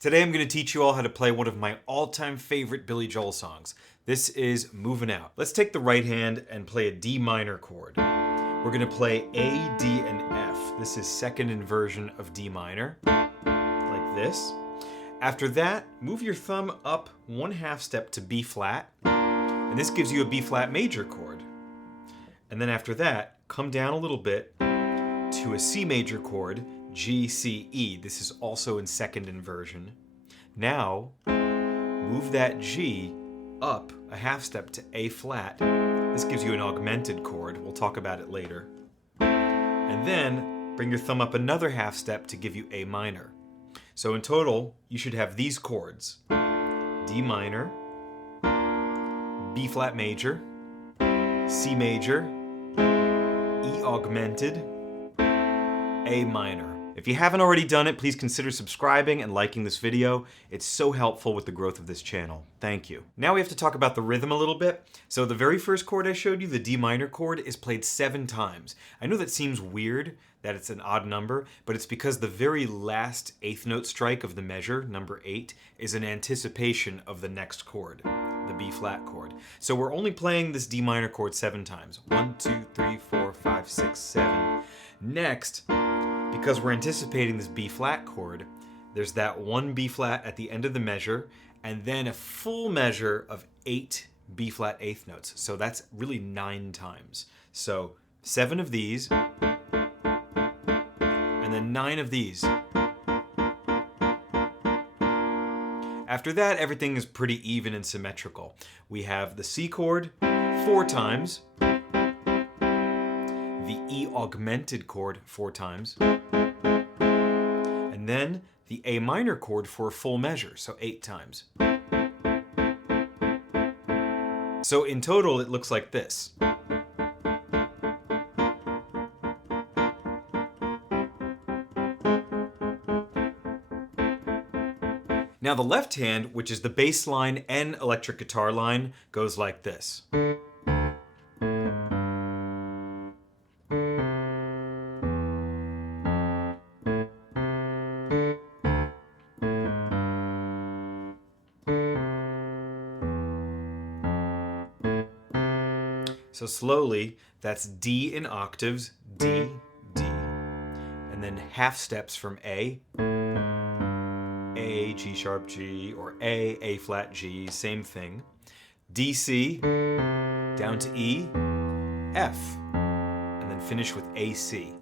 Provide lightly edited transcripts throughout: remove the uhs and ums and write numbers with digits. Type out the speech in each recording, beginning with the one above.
Today I'm going to teach you all how to play one of my all-time favorite Billy Joel songs. This is Movin' Out. Let's take the right hand and play a D minor chord. We're going to play A, D, and F. This is second inversion of D minor, like this. After that, move your thumb up 1/2 step to B flat, and this gives you a B flat major chord. And then after that, come down a little bit to a C major chord, G, C, E. This is also in second inversion. Now, move that G up 1/2 step to A flat. This gives you an augmented chord. We'll talk about it later. And then, bring your thumb up another 1/2 step to give you A minor. So in total, you should have these chords: D minor, B flat major, C major, E augmented, A minor. If you haven't already done it, please consider subscribing and liking this video. It's so helpful with the growth of this channel. Thank you. Now we have to talk about the rhythm a little bit. So the very first chord I showed you, the D minor chord, is played 7 times. I know that seems weird, that it's an odd number, but it's because the very last 8th note strike of the measure, number 8, is an anticipation of the next chord, the B flat chord. So we're only playing this D minor chord 7 times. 1, 2, 3, 4, 5, 6, 7. Next, because we're anticipating this B flat chord, there's that 1 B flat at the end of the measure, and then a full measure of 8 B flat 8th notes. So that's really 9 times. So 7 of these, and then 9 of these. After that, everything is pretty even and symmetrical. We have the C chord 4 times, the E augmented chord 4 times, and then the A minor chord for a full measure, so 8 times. So in total, it looks like this. Now the left hand, which is the bass line and electric guitar line, goes like this. So slowly, that's D in octaves, D, D. And then 1/2 steps from A, G sharp G, or A flat G, same thing. D, C, down to E, F, and then finish with A, C.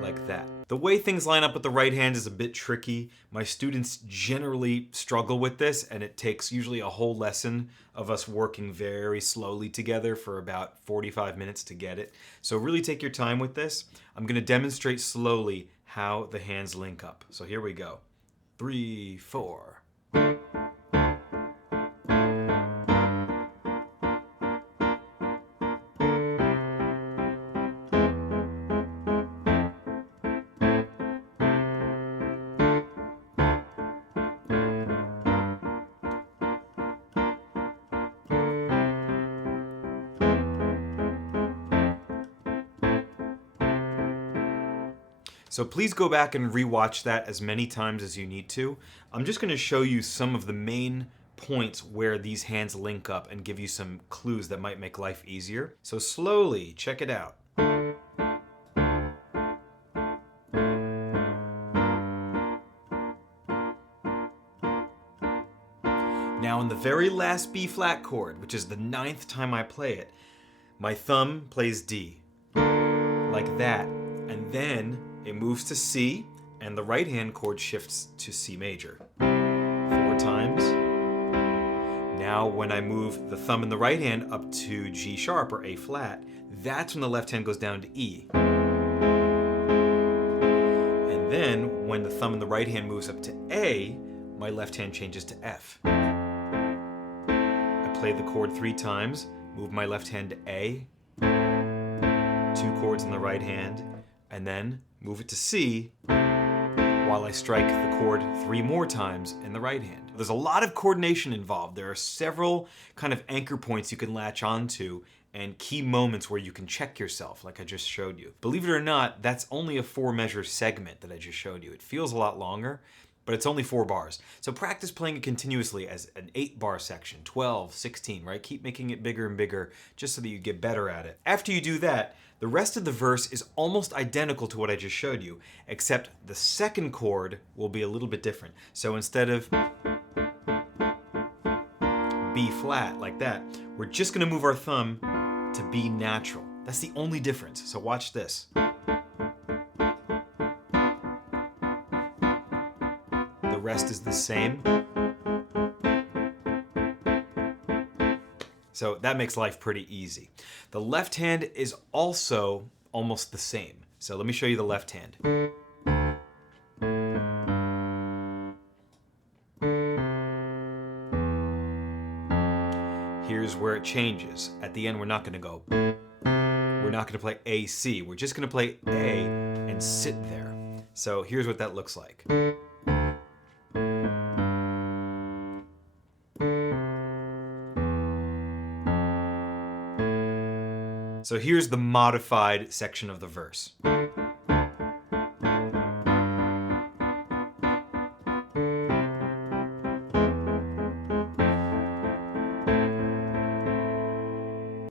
Like that. The way things line up with the right hand is a bit tricky. My students generally struggle with this, and it takes usually a whole lesson of us working very slowly together for about 45 minutes to get it. So really take your time with this. I'm going to demonstrate slowly how the hands link up. So here we go. 3, 4. So please go back and rewatch that as many times as you need to. I'm just going to show you some of the main points where these hands link up and give you some clues that might make life easier. So slowly, check it out. Now in the very last B flat chord, which is the 9th time I play it, my thumb plays D, like that, and then it moves to C, and the right hand chord shifts to C major. 4 times. Now when I move the thumb in the right hand up to G sharp or A flat, that's when the left hand goes down to E. And then when the thumb in the right hand moves up to A, my left hand changes to F. I play the chord 3 times, move my left hand to A, 2 chords in the right hand, and then move it to C while I strike the chord 3 more times in the right hand. There's a lot of coordination involved. There are several kind of anchor points you can latch onto and key moments where you can check yourself, like I just showed you. Believe it or not, that's only a 4-measure segment that I just showed you. It feels a lot longer, but it's only 4 bars. So practice playing it continuously as an 8-bar section, 12, 16, right? Keep making it bigger and bigger just so that you get better at it. After you do that, the rest of the verse is almost identical to what I just showed you, except the second chord will be a little bit different. So instead of B flat like that, we're just gonna move our thumb to B natural. That's the only difference. So watch this. The rest is the same. So that makes life pretty easy. The left hand is also almost the same. So let me show you the left hand. Here's where it changes. At the end, we're not gonna play A, C. We're just gonna play A and sit there. So here's what that looks like. So here's the modified section of the verse.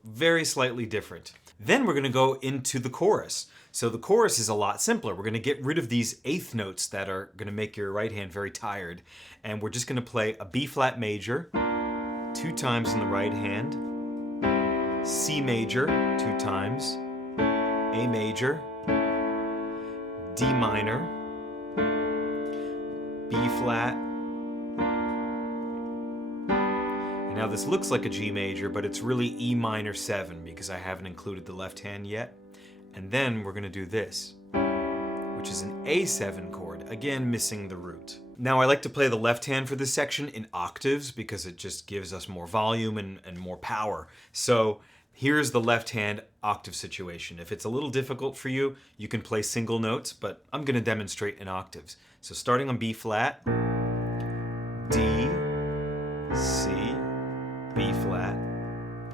Very slightly different. Then we're going to go into the chorus. So the chorus is a lot simpler. We're going to get rid of these eighth notes that are going to make your right hand very tired. And we're just going to play a B flat major 2 times in the right hand, C major 2 times, A major, D minor, B flat. And now this looks like a G major, but it's really E minor 7 because I haven't included the left hand yet. And then we're going to do this, which is an A7 chord, again missing the root. Now I like to play the left hand for this section in octaves because it just gives us more volume and more power. So here's the left hand octave situation. If it's a little difficult for you, you can play single notes, but I'm going to demonstrate in octaves. So starting on B flat, D, C, B flat,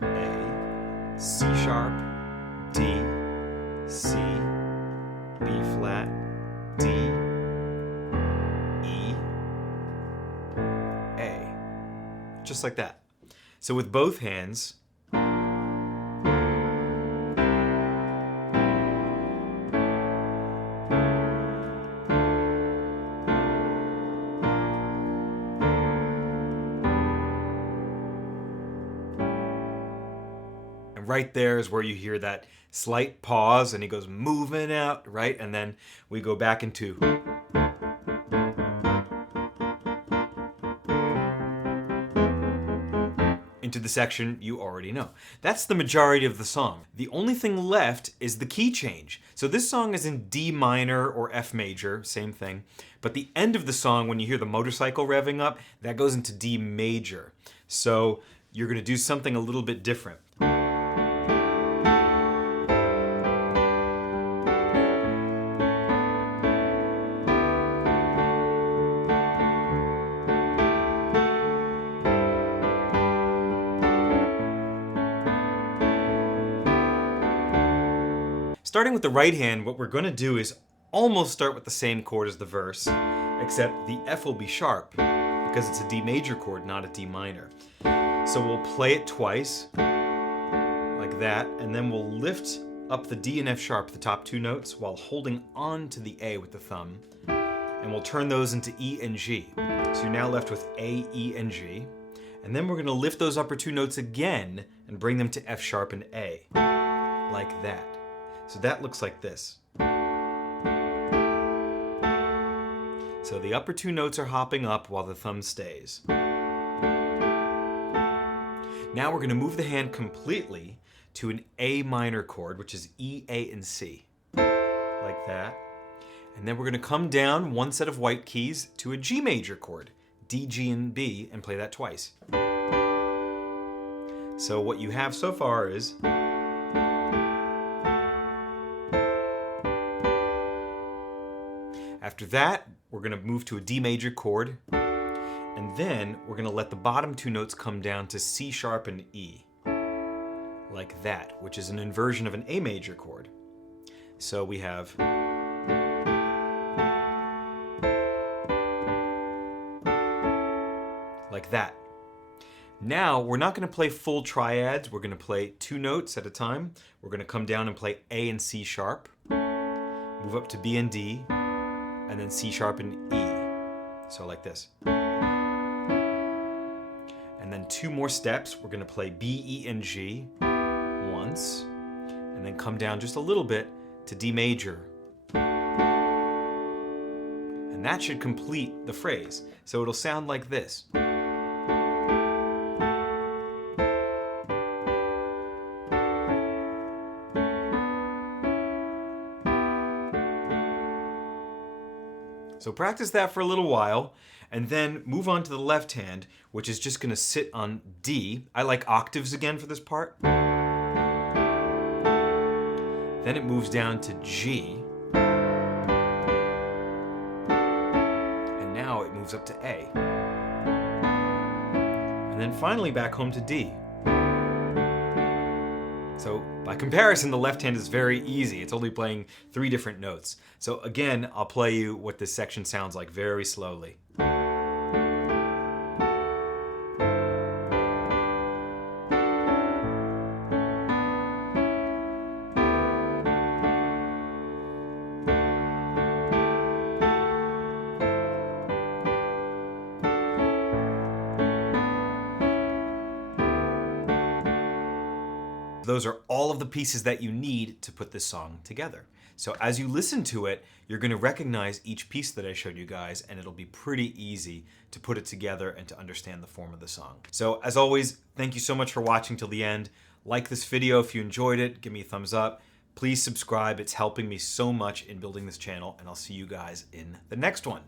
A, C sharp, D, C, B flat, D, E, A. Just like that. So with both hands, right there is where you hear that slight pause and he goes moving out, right? And then we go back into the section you already know. That's the majority of the song. The only thing left is the key change. So this song is in D minor or F major, same thing. But the end of the song, when you hear the motorcycle revving up, that goes into D major. So you're going to do something a little bit different. Starting with the right hand, what we're going to do is almost start with the same chord as the verse, except the F will be sharp because it's a D major chord, not a D minor. So we'll play it twice, like that, and then we'll lift up the D and F sharp, the top 2 notes, while holding on to the A with the thumb, and we'll turn those into E and G. So you're now left with A, E, and G. And then we're going to lift those upper 2 notes again and bring them to F sharp and A, like that. So that looks like this. So the upper 2 notes are hopping up while the thumb stays. Now we're going to move the hand completely to an A minor chord, which is E, A, and C, like that. And then we're going to come down 1 set of white keys to a G major chord, D, G, and B, and play that twice. So what you have so far is after that, we're going to move to a D major chord, and then we're going to let the bottom 2 notes come down to C sharp and E, like that, which is an inversion of an A major chord. So we have like that. Now, we're not going to play full triads. We're going to play 2 notes at a time. We're going to come down and play A and C sharp, move up to B and D, and then C sharp and E. So like this. And then 2 more steps. We're going to play B, E, and G once, and then come down just a little bit to D major. And that should complete the phrase. So it'll sound like this. So practice that for a little while, and then move on to the left hand, which is just going to sit on D. I like octaves again for this part. Then it moves down to G. And now it moves up to A. And then finally back home to D. So by comparison, the left hand is very easy. It's only playing 3 different notes. So again, I'll play you what this section sounds like very slowly. Those are all of the pieces that you need to put this song together. So as you listen to it, you're going to recognize each piece that I showed you guys, and it'll be pretty easy to put it together and to understand the form of the song. So as always, thank you so much for watching till the end. Like this video if you enjoyed it, give me a thumbs up. Please subscribe, it's helping me so much in building this channel, and I'll see you guys in the next one.